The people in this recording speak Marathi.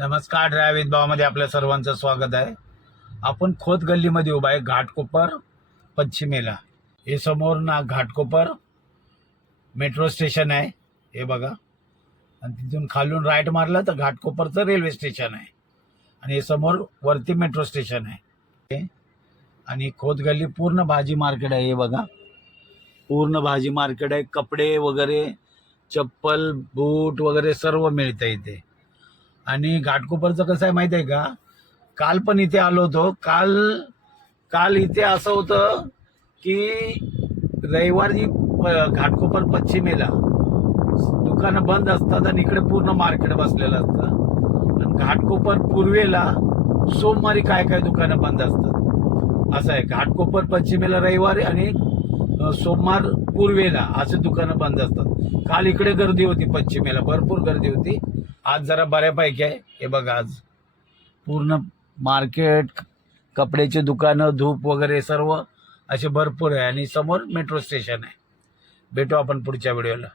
नमस्कार. ड्रायव्ह विथ भावामध्ये आपल्या सर्वांचं स्वागत आहे. आपण खोत गल्लीमध्ये उभा आहे, घाटकोपर पश्चिमेला. हे समोर ना घाटकोपर मेट्रो स्टेशन आहे, हे बघा. आणि तिथून खालून राईट मारलं तर घाटकोपरचं रेल्वे स्टेशन आहे. आणि हे समोर वरती मेट्रो स्टेशन आहे. आणि खोत गल्ली पूर्ण भाजी मार्केट आहे, हे बघा. पूर्ण भाजी मार्केट आहे. कपडे वगैरे, चप्पल, बूट वगैरे सर्व मिळतं इथे. आणि घाटकोपरचं कसं आहे माहिती आहे का, काल पण इथे आलो होतो. काल इथे असं होतं की रविवारी घाटकोपर पश्चिमेला दुकानं बंद असतात आणि इकडे पूर्ण मार्केट बसलेलं असतं. आणि घाटकोपर पूर्वेला सोमवारी काय काय दुकानं बंद असतात, असं आहे. घाटकोपर पश्चिमेला रविवारी आणि सोमवार पूर्वेला असे दुकानं बंद असतात. काल इकडे गर्दी होती, पश्चिमेला भरपूर गर्दी होती. आज जरा बऱ्यापैकी आहे. हे बघा, आज पूर्ण मार्केट, कपड्याचे दुकानं, धूप वगैरे सर्व असे भरपूर आहे. आणि समोर मेट्रो स्टेशन आहे. भेटू आपण पुढच्या व्हिडिओला.